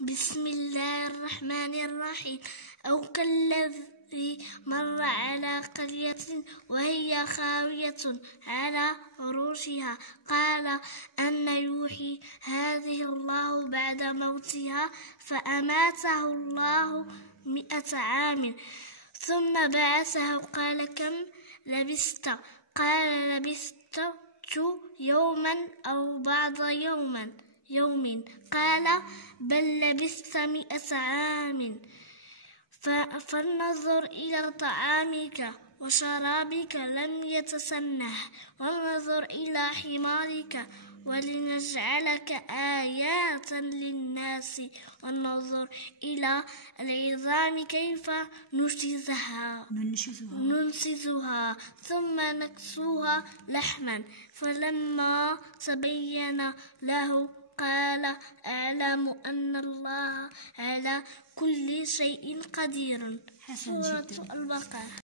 بسم الله الرحمن الرحيم. أو كالذي مر على قرية وهي خاوية على عروشها قال أن يحيي هذه الله بعد موتها فأماته الله 100 عام ثم بعثه قال كم لبثت؟ قال لبثت يوما أو بعض يوم قال بل لبثت 100 عام فانظر إلى طعامك وشرابك لم يتسنه وانظر إلى حمارك ولنجعلك آيات للناس وانظر إلى العظام كيف ننشزها ثم نكسوها لحما فلما تبين له قال أعلم أن الله على كل شيء قدير. سورة البقرة.